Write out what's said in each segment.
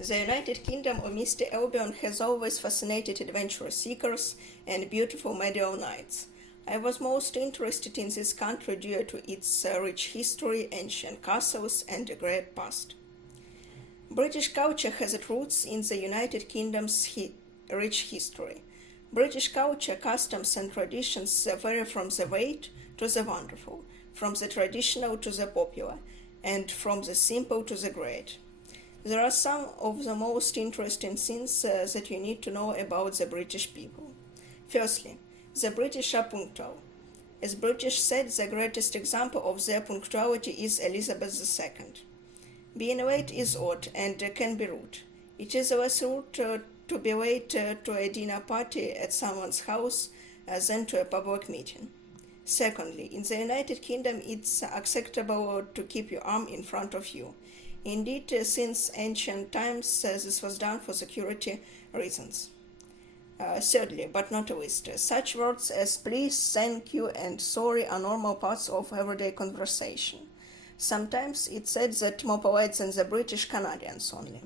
The United Kingdom of Mr. Albion has always fascinated adventure seekers and beautiful medieval knights. I was most interested in this country due to its rich history, ancient castles, and a great past. British culture has its roots in the United Kingdom's rich history. British culture, customs, and traditions vary from the great to the wonderful, from the traditional to the popular, and from the simple to the great. There are some of the most interesting things that you need to know about the British people. Firstly, the British are punctual. As British said, the greatest example of their punctuality is Elizabeth II. Being late is odd and can be rude. It is less rude to be late to a dinner party at someone's house than to a public meeting. Secondly, in the United Kingdom, it's acceptable to keep your arm in front of you. Indeed, since ancient times, this was done for security reasons. Thirdly, but not least, such words as please, thank you, and sorry are normal parts of everyday conversation. Sometimes it's said that more polite than the British Canadians only.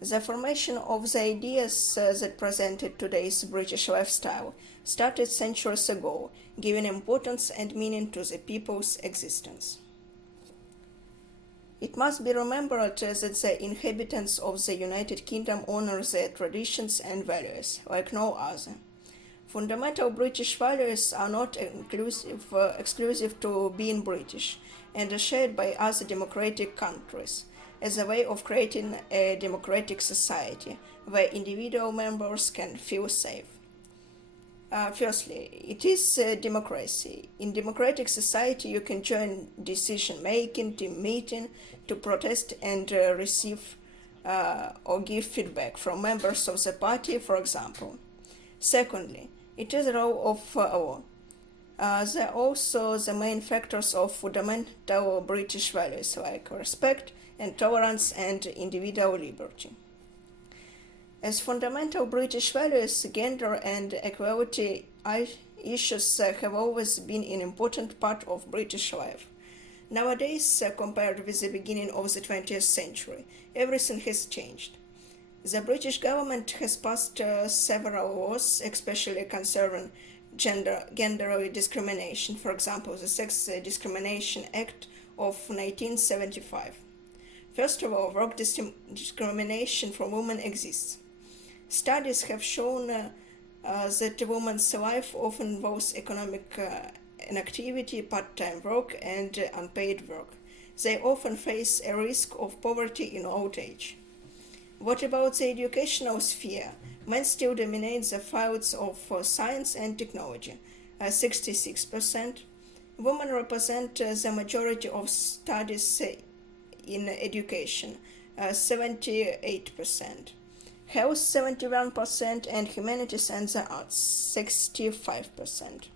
The formation of the ideas that presented today's British lifestyle started centuries ago, giving importance and meaning to the people's existence. It must be remembered that the inhabitants of the United Kingdom honor their traditions and values, like no other. Fundamental British values are not exclusive to being British and are shared by other democratic countries as a way of creating a democratic society where individual members can feel safe. Firstly, it is democracy. In democratic society, you can join decision-making, team meeting, to protest and receive or give feedback from members of the party, for example. Secondly, it is the role of law. They are also the main factors of fundamental British values like respect and tolerance and individual liberty. As fundamental British values, gender and equality issues have always been an important part of British life. Nowadays, compared with the beginning of the 20th century, everything has changed. The British government has passed several laws, especially concerning gender discrimination, for example, the Sex Discrimination Act of 1975. First of all, work discrimination for women exists. Studies have shown that a woman's life often involves economic inactivity, part-time work, and unpaid work. They often face a risk of poverty in old age. What about the educational sphere? Men still dominate the fields of science and technology, 66%. Women represent the majority of studies in education, 78%. Health 71%, and humanities and the arts 65%.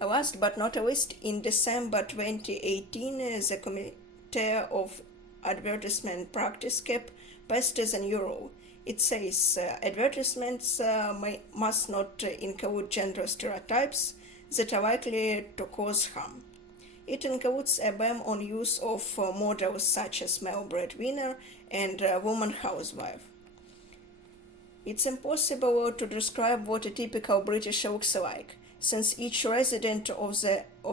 Last but not least, in December 2018, the Committee of Advertisement Practice CAP passed the new rule. It says advertisements must not include gender stereotypes that are likely to cause harm. It includes a ban on use of models such as male breadwinner and woman housewife. It's impossible to describe what a typical British looks like, since each resident of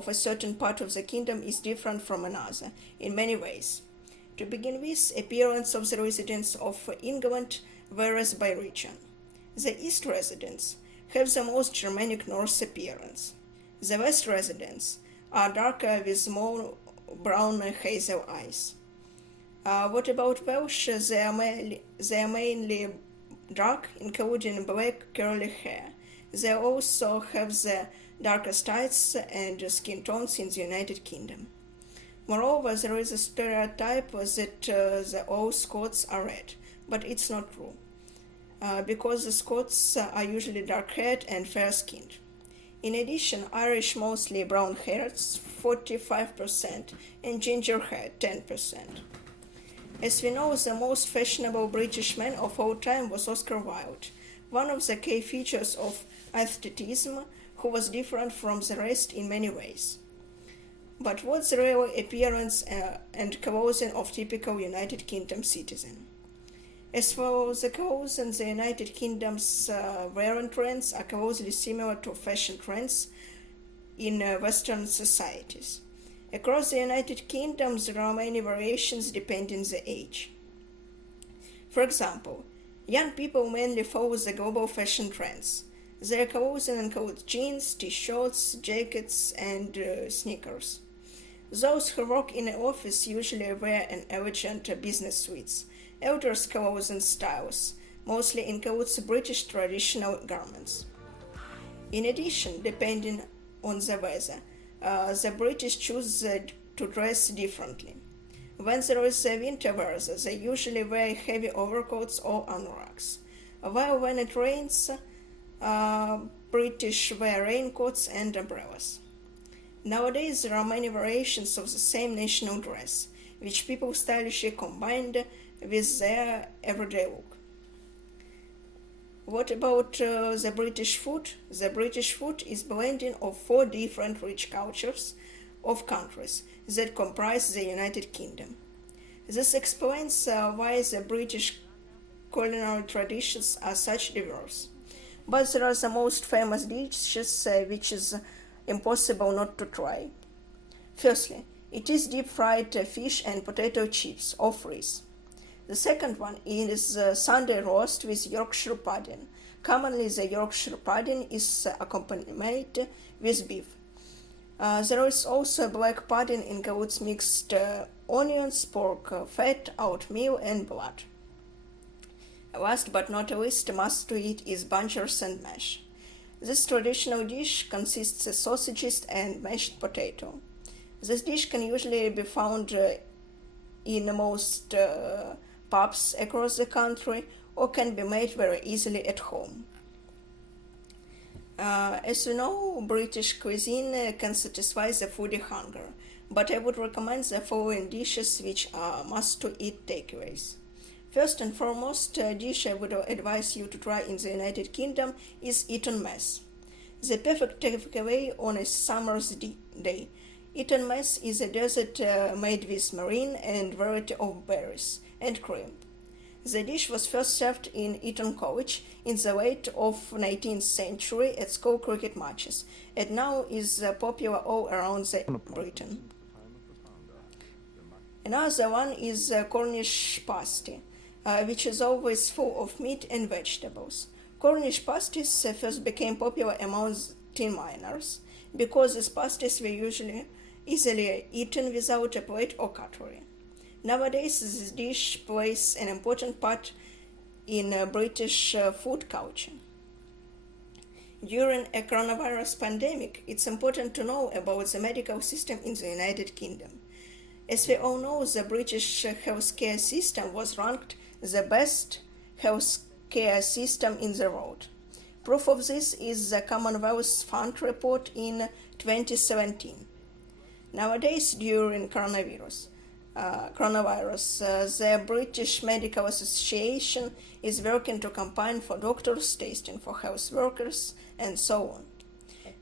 a certain part of the kingdom is different from another in many ways. To begin with, appearance of the residents of England varies by region. The East residents have the most Germanic Norse appearance. The West residents are darker with more brown hazel eyes. What about Welsh? They are mainly dark, including black curly hair. They also have the darkest eyes and skin tones in the United Kingdom. Moreover, there is a stereotype that all Scots are red, but it's not true, because the Scots are usually dark-haired and fair-skinned. In addition, Irish mostly brown-haired 45% and ginger-haired 10%. As we know, the most fashionable British man of all time was Oscar Wilde, one of the key features of aestheticism, who was different from the rest in many ways. But what's the real appearance and clothing of typical United Kingdom citizen? As for the clothes in the United Kingdom's wearing trends are closely similar to fashion trends in Western societies. Across the United Kingdom, there are many variations depending on the age. For example, young people mainly follow the global fashion trends. Their clothing includes jeans, t-shirts, jackets, and sneakers. Those who work in an office usually wear an elegant business suits. Elders' clothing styles mostly includes British traditional garments. In addition, depending on the weather, the British choose to dress differently. When there is winter weather, they usually wear heavy overcoats or anoraks, while when it rains, British wear raincoats and umbrellas. Nowadays, there are many variations of the same national dress, which people stylishly combined with their everyday look. What about the British food? The British food is blending of 4 different rich cultures of countries that comprise the United Kingdom. This explains why the British culinary traditions are such diverse. But there are the most famous dishes which is impossible not to try. Firstly, it is deep-fried fish and potato chips or fries. The second one is Sunday roast with Yorkshire pudding. Commonly, the Yorkshire pudding is accompanied with beef. There is also black pudding includes mixed onions, pork fat, oatmeal, and blood. Last but not least, must to eat is bunchers and mash. This traditional dish consists of sausages and mashed potato. This dish can usually be found in most pubs across the country or can be made very easily at home. As you know, British cuisine can satisfy the foodie hunger, but I would recommend the following dishes which are must-to-eat takeaways. First and foremost, dish I would advise you to try in the United Kingdom is Eton mess. The perfect takeaway on a summer's day. Eton mess is a dessert made with marine and variety of berries and cream. The dish was first served in Eton College in the late of 19th century at school cricket matches, and now is popular all around Britain. Another one is Cornish pasty, which is always full of meat and vegetables. Cornish pasties first became popular among tin miners because these pasties were usually easily eaten without a plate or cutlery. Nowadays, this dish plays an important part in British food culture. During a coronavirus pandemic, it's important to know about the medical system in the United Kingdom. As we all know, the British healthcare system was ranked the best healthcare system in the world. Proof of this is the Commonwealth Fund report in 2017. Nowadays, during coronavirus, the British Medical Association is working to campaign for doctors, testing for health workers, and so on.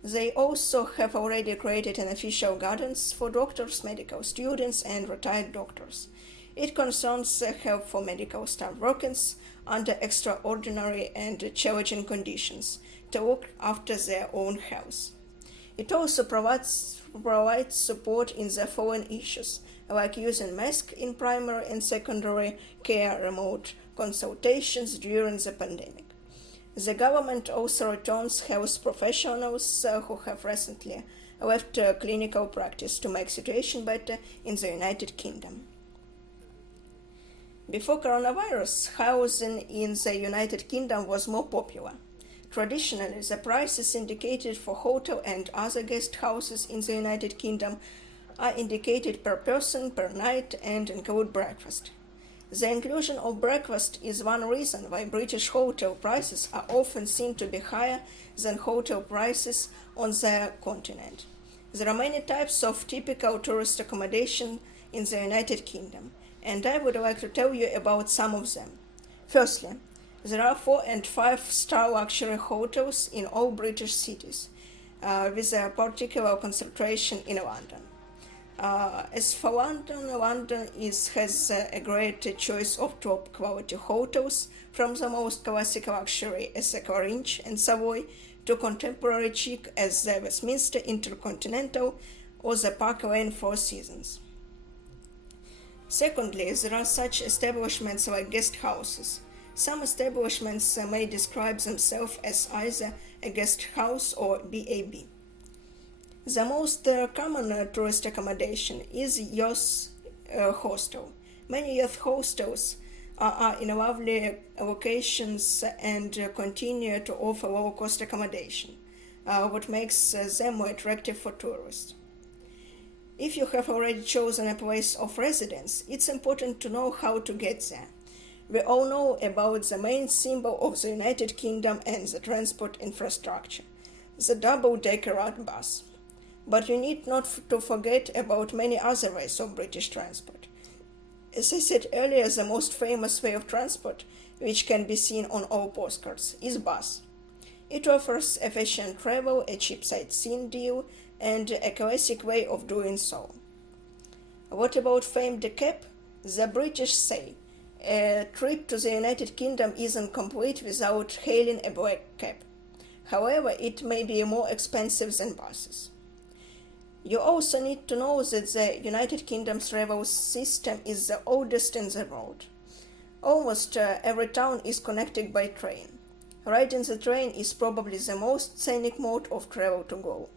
They also have already created an official guidance for doctors, medical students, and retired doctors. It concerns help for medical staff working under extraordinary and challenging conditions to look after their own health. It also provides support in the following issues, like using masks in primary and secondary care, remote consultations during the pandemic. The government also returns health professionals who have recently left clinical practice to make situation better in the United Kingdom. Before coronavirus, housing in the United Kingdom was more popular. Traditionally, the prices indicated for hotel and other guest houses in the United Kingdom are indicated per person per night and include breakfast. The inclusion of breakfast is one reason why British hotel prices are often seen to be higher than hotel prices on the continent. There are many types of typical tourist accommodation in the United Kingdom, and I would like to tell you about some of them. Firstly, there are 4- and 5-star luxury hotels in all British cities, with a particular concentration in London. As for London, has a great choice of top quality hotels, from the most classic luxury as the Claridge and Savoy to contemporary chic as the Westminster Intercontinental or the Park Lane Four Seasons. Secondly, there are such establishments like guest houses. Some establishments may describe themselves as either a guest house or B&B. The most common tourist accommodation is youth hostel. Many youth hostels are in lovely locations and continue to offer low-cost accommodation, what makes them more attractive for tourists. If you have already chosen a place of residence, it's important to know how to get there. We all know about the main symbol of the United Kingdom and the transport infrastructure, the double-decker bus. But you need not to forget about many other ways of British transport. As I said earlier, the most famous way of transport, which can be seen on all postcards, is bus. It offers efficient travel, a cheap sightseeing deal, and a classic way of doing so. What about famed cab? The British say, a trip to the United Kingdom isn't complete without hailing a black cab. However, it may be more expensive than buses. You also need to know that the United Kingdom's rail system is the oldest in the world. Almost every town is connected by train. Riding the train is probably the most scenic mode of travel to go.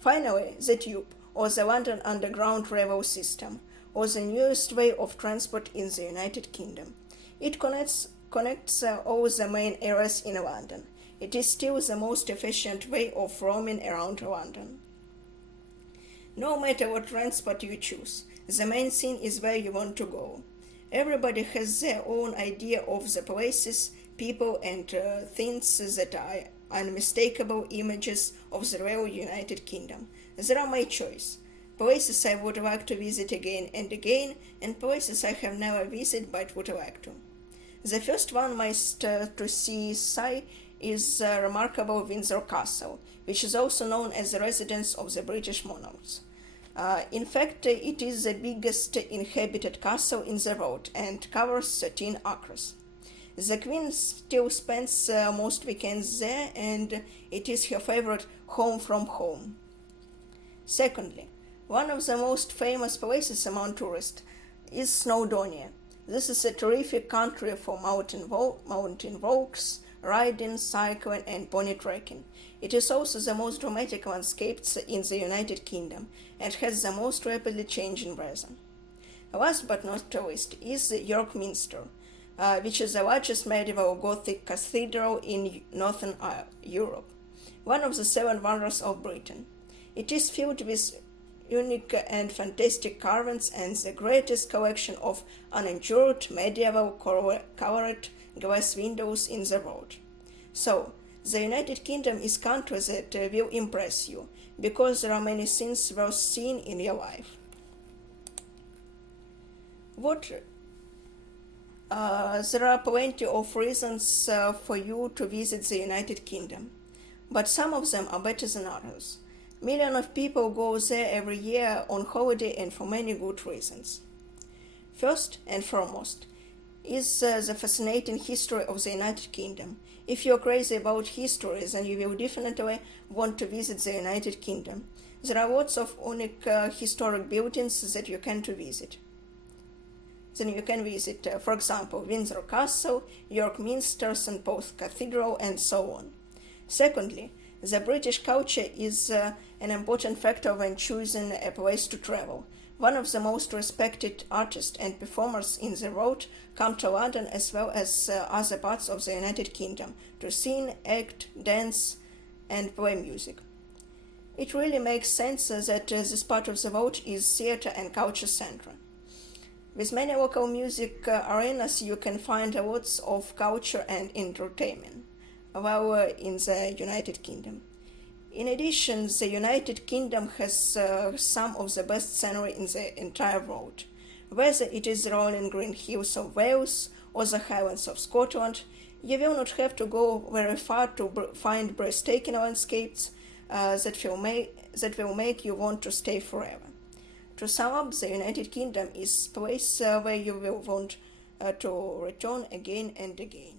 Finally, the tube, or the London Underground rail system, or the newest way of transport in the United Kingdom. It connects all the main areas in London. It is still the most efficient way of roaming around London. No matter what transport you choose, the main thing is where you want to go. Everybody has their own idea of the places, people, and things that are unmistakable images of the real United Kingdom. There are my choice. Places I would like to visit again and again, and places I have never visited but would like to. The first one must to see is remarkable Windsor Castle, which is also known as the residence of the British monarchs. In fact, it is the biggest inhabited castle in the world and covers 13 acres. The Queen still spends most weekends there, and it is her favorite home from home. Secondly, one of the most famous places among tourists is Snowdonia. This is a terrific country for mountain walks, riding, cycling, and pony trekking. It is also the most dramatic landscapes in the United Kingdom and has the most rapidly changing weather. Last but not least is York Minster, which is the largest medieval Gothic cathedral in Northern Europe, one of the 7 wonders of Britain. It is filled with unique and fantastic carvings and the greatest collection of uninjured medieval colored glass windows in the world. So, the United Kingdom is a country that will impress you, because there are many things worth seeing in your life. There are plenty of reasons for you to visit the United Kingdom, but some of them are better than others. Millions of people go there every year on holiday and for many good reasons. First and foremost is the fascinating history of the United Kingdom. If you're crazy about history, then you will definitely want to visit the United Kingdom. There are lots of unique historic buildings that you can visit. For example, Windsor Castle, York Minster, St. Paul's Cathedral, and so on. Secondly, the British culture is an important factor when choosing a place to travel. One of the most respected artists and performers in the world come to London as well as other parts of the United Kingdom to sing, act, dance, and play music. It really makes sense that this part of the world is theatre and culture center. With many local music arenas, you can find lots of culture and entertainment while in the United Kingdom. In addition, the United Kingdom has some of the best scenery in the entire world. Whether it is the rolling green hills of Wales or the Highlands of Scotland, you will not have to go very far to find breathtaking landscapes that will make you want to stay forever. To sum up, the United Kingdom is a place where you will want to return again and again.